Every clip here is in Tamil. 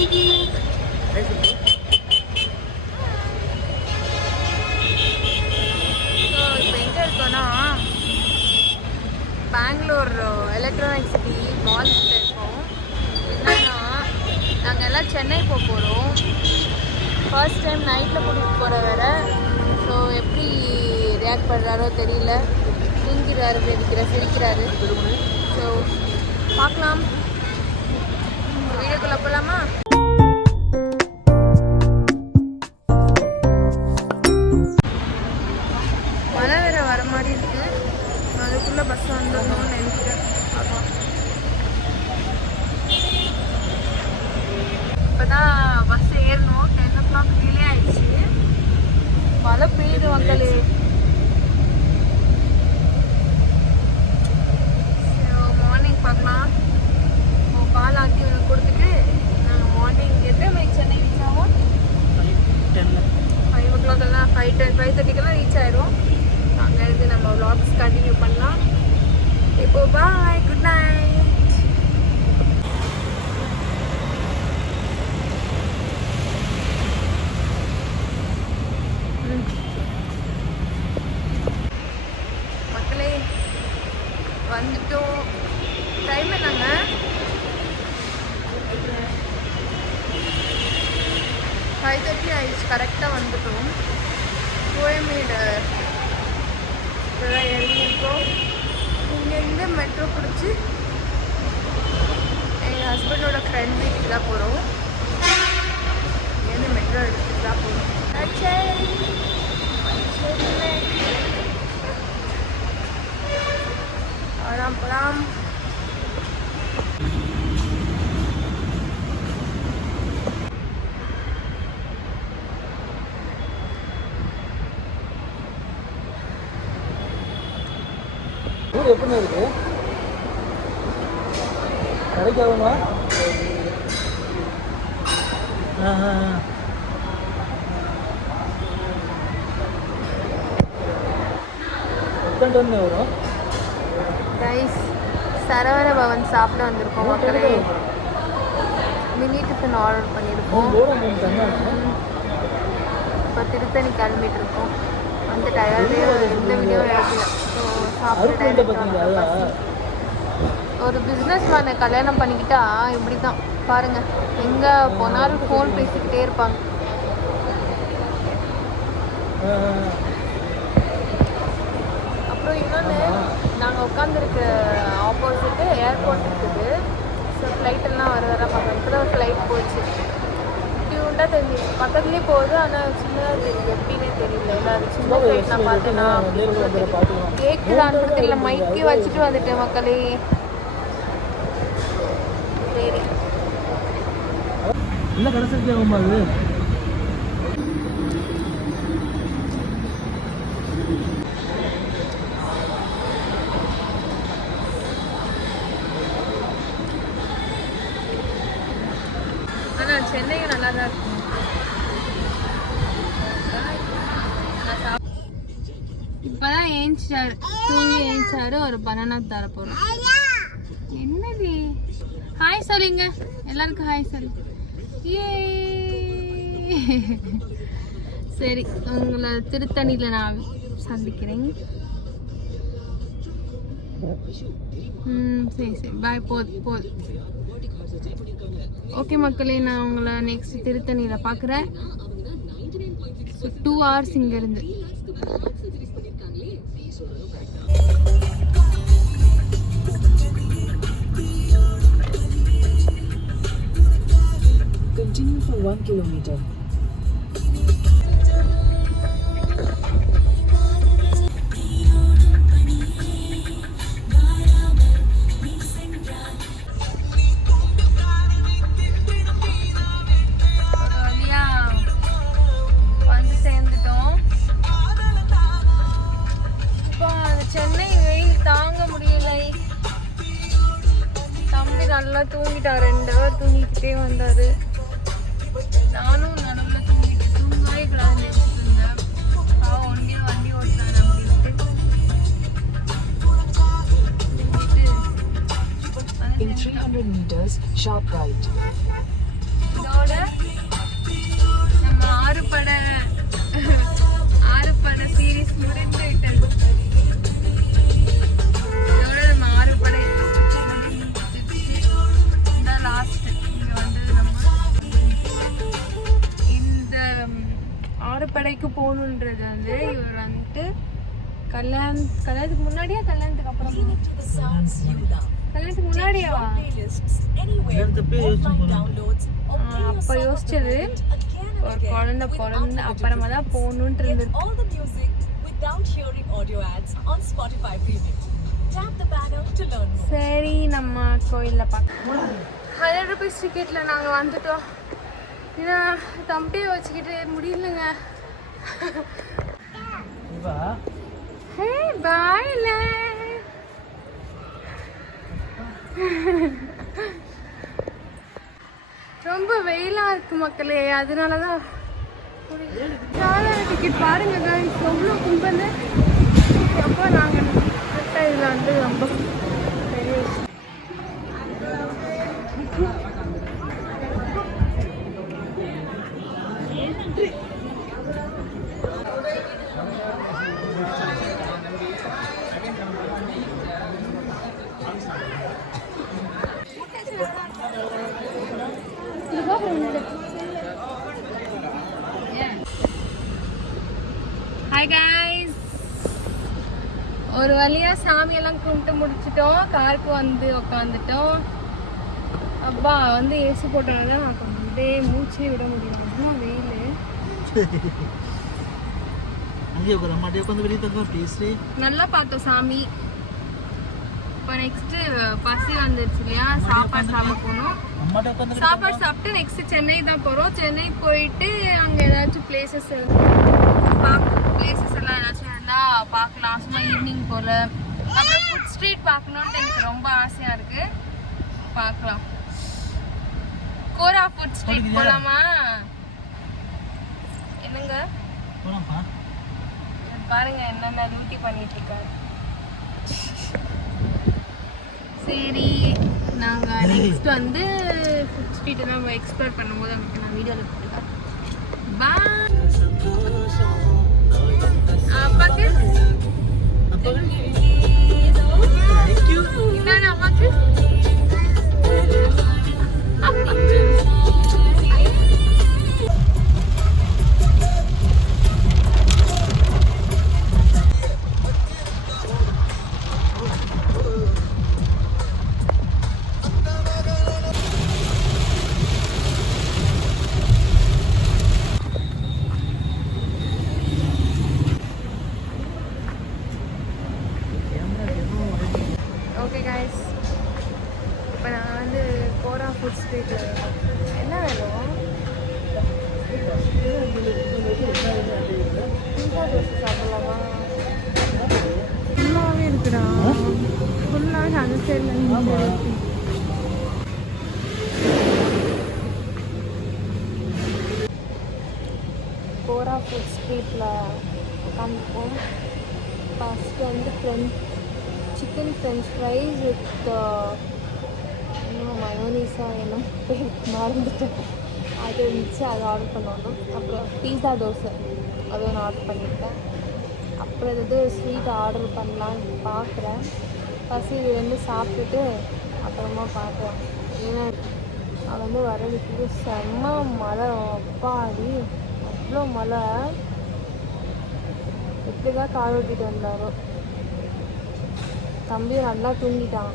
எங்கே இருக்கோன்னா பெங்களூர் எலக்ட்ரானிக் சிட்டி மால்கிட்ட இருக்கோம். என்னன்னா நாங்கள் எல்லாம் சென்னை போக போகிறோம். ஃபர்ஸ்ட் டைம் நைட்டில் கூட்டிகிட்டு போகிற வேற. ஸோ எப்படி ரியாக்ட் பண்ணுறாரோ தெரியல. தூங்கிறாரு, சிரிக்கிறாரு. ஸோ பார்க்கலாம். வீடியோக்குள்ளே போகலாமா? மழை வேற வர மாதிரி இருக்கு. அதுக்குள்ளே பஸ் வந்துடணும்னு நினைக்கிறேன். பார்க்கலாம். இப்போ தான் பஸ் ஏறணும். 10 o'clock டிலே ஆயிடுச்சு. மழை பெய்யுது மக்களே. மார்னிங் பார்க்கலாம். கால் ஆக்கி கொடுத்துட்டு நாங்கள் மார்னிங் எத்தனை மணிக்கு சென்னை ரீச் ஆகும்? 5 o'clock எல்லாம் 5:30 ரீச் ஆயிரும். அங்கேருந்து நம்ம vlogs கண்டினியூ பண்ணலாம். இப்போ பாய், குட் நைட். மக்களே வந்துட்டோம். டைம் என்னங்க? 5:30 ஆயிடுச்சு. கரெக்டாக வந்துட்டோம். கோயம்பேடு இறங்கியிருக்கோம். இங்கேருந்து மெட்ரோ பிடிச்சி எங்கள் ஹஸ்பண்டோட ஃப்ரெண்ட் வீட்டுக்கு தான் போகிறோம். இங்கேருந்து மெட்ரோ எடுத்துட்டு தான் போகிறோம். போகலாம். எப்படி இருக்கு? கிடைக்காதுமா? வரும் ரைஸ் சரவண பவன் சாப்பிட வந்திருக்கோம் மக்களே. மினி டிஃபன் ஆர்டர் பண்ணியிருக்கோம். இப்போ திருத்தணி கிளம்பிட்டு இருக்கோம். அந்த டயர்டே எந்த வீடியோ எடுக்கல. ஸோ சாப்பிட ஒரு பிஸ்னஸ் மேனை கல்யாணம் பண்ணிக்கிட்டா இப்படி தான் பாருங்கள். எங்கே போனாலும் ஃபோன் பேசிக்கிட்டே இருப்பாங்க. அப்புறம் இன்னொன்று, நாங்கள் உட்காந்துருக்க ஆப்போசிட்டு ஏர்போர்ட் இருக்குது. ஸோ ஃப்ளைட்டெல்லாம் வர பார்க்குறோம். இப்போ தான் ஒரு ஃப்ளைட் போச்சு. டியூண்டாக தெரிஞ்சு பக்கத்துலேயே போகுது. ஆனால் சின்னதாக தெரியுது. எப்படின்னே தெரியல. இல்லை அது சின்ன ஃப்ளைட் நான் பார்த்தேன்னா கேட்குதான்னு தெரியல. மைக்கே வச்சுட்டு வந்துட்டேன் மக்களே. சரி என்ன கடைசி ஆகுமா அது? ஆனால் சென்னையும் நல்லா தான் இருக்கும். இப்போதான் ஏஞ்சாரு, தூங்கி ஏஞ்சாரு. ஒரு பனானா தர போகிறோம். என்னது? ஹாய் சொல்லுங்க எல்லாருக்கும். ஹாய் சொல்லு. ஏ சரி, உங்களை திருத்தணியில் நான் சந்திக்கிறேன். சரி பாய். போது ஓகே மக்களே, நான் உங்களை நெக்ஸ்ட் திருத்தணியில் பார்க்குறேன். 2 hours இங்கேருந்து. Continue for 1 kilometer. வந்து சேர்ந்துட்டோம். இப்போ சென்னை வெயில் தாங்க முடியல. தம்பி நல்லா தூங்கிட்டார். 2 hour தூங்கிக்கிட்டே வந்தார். நானும் நடுவில் தூங்கவே கூடாதுன்னு நினைச்சிட்டு இருந்தேன். ஒன்றிய வண்டி ஓட்டுறாரு அப்படின்ட்டு In 300 meters, sharp right. இதோட நம்ம ஆறு பட சீரீஸ் முடிந்து விட்டது. இதோட நம்ம 6 படை இந்த லாஸ்ட். இங்க வந்து நம்ம இந்த 6 படைக்கு போகணுன்றது வந்து இவர் வந்துட்டு கல்யாணத்துக்கு முன்னாடியா கல்யாணத்துக்கு அப்புறம்? கல்யாணத்துக்கு முன்னாடியாவா? அப்ப யோசிச்சது ஒரு குழந்தை பிறந்து அப்புறமா தான் போகணுன்ட்டு இருந்தது. சரி, நம்ம கோயிலில் பார்க்கலாம். 100 rupees டிக்கெட்டில் நாங்கள் வந்துட்டோம். ஏன்னா தம்பியை வச்சுக்கிட்டு முடியலங்க. ஹே பாய்ல. ரொம்ப வெயிலா இருக்கு மக்களே, அதனாலதான் டிக்கெட் பாருங்க guys, எவ்வளோ கும்பல். அப்போ நாங்கள் இதில் வந்து ரொம்ப பெரிய விஷயம். ஹாய் கைஸ், ஒரு வழியா சாமியெல்லாம் கும்பிட்டு முடிச்சிட்டோம். காருக்கு வந்து உக்காந்துட்டோம். அப்பா வந்து ஏசி போட்டோன்னா அப்படியே மூச்சே விட முடியும், அவ்வளோ வெயில். நல்லா பார்த்தோம் சாமி. இப்போ நெக்ஸ்ட் பசி வந்துருச்சு இல்லையா, சாப்பாடு சாப்பிட போகணும். சாப்பாடு சாப்பிட்டு நெக்ஸ்ட் சென்னை தான் போகிறோம். சென்னை போயிட்டு அங்கே ஏதாச்சும் பிளேசஸ் எல்லாம் ஏதாச்சும் இருந்தால் பார்க்கலாம். சும்மா ஈவினிங் போல். அப்புறம் ஃபுட் ஸ்ட்ரீட் பார்க்கணுன்ட்டு எனக்கு ரொம்ப ஆசையாக இருக்குது. பார்க்கலாம். கோரா ஃபுட் ஸ்ட்ரீட் போகலாமா? என்னங்க பாருங்க என்னென்ன டியூட்டி பண்ணிட்டு இருக்காரு. சரி, நாங்கள் நெக்ஸ்ட் வந்து ஃபுட் ஸ்ட்ரீட்டை நம்ம எக்ஸ்ப்ளோர் பண்ணும்போது நமக்கு நான் வீடியோவில் போட்டுருக்கேன். பாய். அப்பாக்கு என்னன்னு அம்மாக்கு ஃபுட் ஸ்ட்ரீட்டில் என்ன வேணும்? பீஸா தோசை சாப்பிடலாமா? ஃபுல்லாகவே இருக்குடா, ஃபுல்லாகவே அந்த சைடில். கோரா ஃபுட் ஸ்ட்ரீட்டில் உட்காந்துப்போம். ஃபஸ்ட்டு வந்து சிக்கன் ஃப்ரெஞ்ச் ஃப்ரைஸ் வித் மயோனீஸா என்ன பேர் மறந்துட்டேன். அது இருந்துச்சு, அது ஆர்டர் பண்ணணும். அப்புறம் பீஸா தோசை அது ஒன்று ஆர்டர் பண்ணியிருக்கேன். அப்புறம் எதாவது ஸ்வீட் ஆர்டர் பண்ணலான்னு பார்க்குறேன். ஃபஸ்ட்டு இது வந்து சாப்பிட்டுட்டு அப்புறமா பார்க்குறேன். ஏன்னா அது வந்து வரதுக்கு செம்ம மழை. அப்பாடி அவ்வளோ மழை. எப்படி தான் கார் ஓட்டிகிட்டு வந்தாரோ. தம்பி நல்லா தூங்கிட்டான்.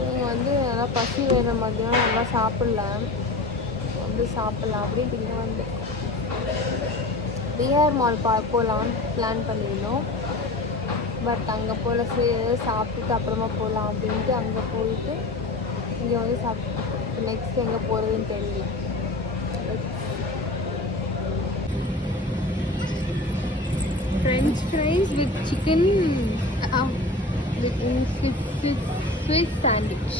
இவங்க வந்து நல்லா பசி வேறு மதியம் நல்லா சாப்பிட்லாம் அப்படின்ட்டு இங்கே வந்து பிஆர் மால் போகலான்னு பிளான் பண்ணியிருந்தோம். பட் அங்கே போல் சாப்பிட்டுட்டு அப்புறமா போகலாம் அப்படின்ட்டு அங்கே போயிட்டு இங்கே வந்து சாப்பிட்டு நெக்ஸ்ட் எங்கே போகிறதுன்னு தெரியல. French fries with chicken Swiss sandwich.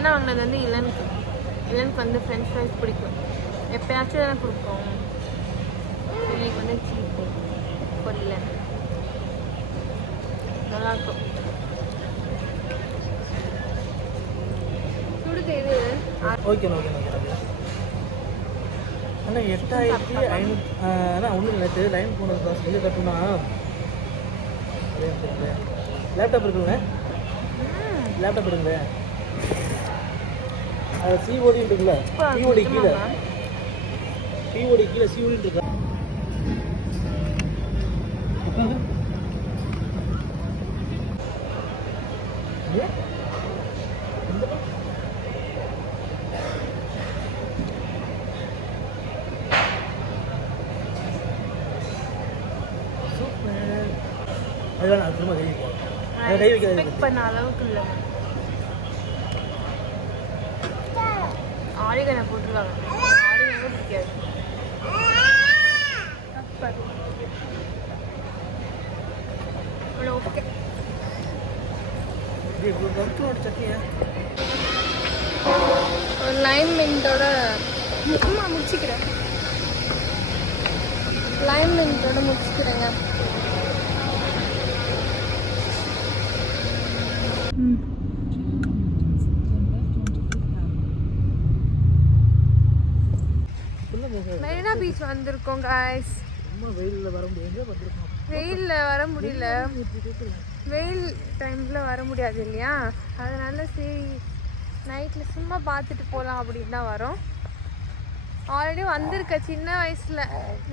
மெயினாக வாங்கினது வந்து இளனுக்கு வந்து ஃப்ரெஞ்ச் ஃப்ரைஸ் பிடிக்கும். எப்பயாச்சும் தானே கொடுப்போம். இன்னைக்கு வந்து சீட் டே ஃபார் இளன். நல்லாயிருக்கும். சுடுது இது ஓகே அண்ணா 8500 அண்ணா ஒன்றும் நேற்று லைன் போனது தான் சொல்லி கட்டணும்னா லேப்டாப் இருக்குல்ல லேப்டாப் இருக்குல்ல அது சிஓடி இருக்குல்ல சிஓடி கீழே சிஓடி இருக்கா அதுதான் நான் திரும்ப கை வைக்கிறேன் எக்ஸ்பெக்ட் பண்ண அளவுக்கு இல்லை. ஆரிகனை போட்டுருவாங்க. ஆரிகனை பிடிக்காது. ஓகே சட்னியா ஒரு லைம் மின்ட்டோட முடிச்சுக்கிறேன். லைம் மின்ட்டோட முடிச்சுக்கிறேங்க. மெரினா பீச் வந்திருக்கோம் காய்ஸ். வெயிலில் வர முடியாது வெயிலில் வர முடியல. வெயில் டைமில் வர முடியாது இல்லையா, அதனால சரி நைட்டில் சும்மா பார்த்துட்டு போகலாம் அப்படின்னு தான் வரோம். ஆல்ரெடி வந்திருக்க சின்ன வயசில்,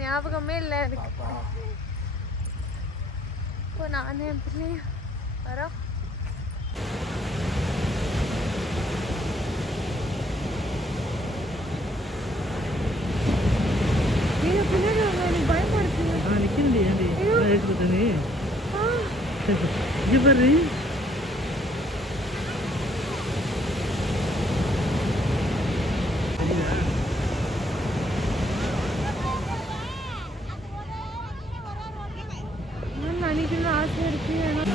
ஞாபகமே இல்லை எனக்கு. இப்போ நானே என் பிள்ளையும் வரோம். நினைக்கணும்னு ஆசை இருக்கு.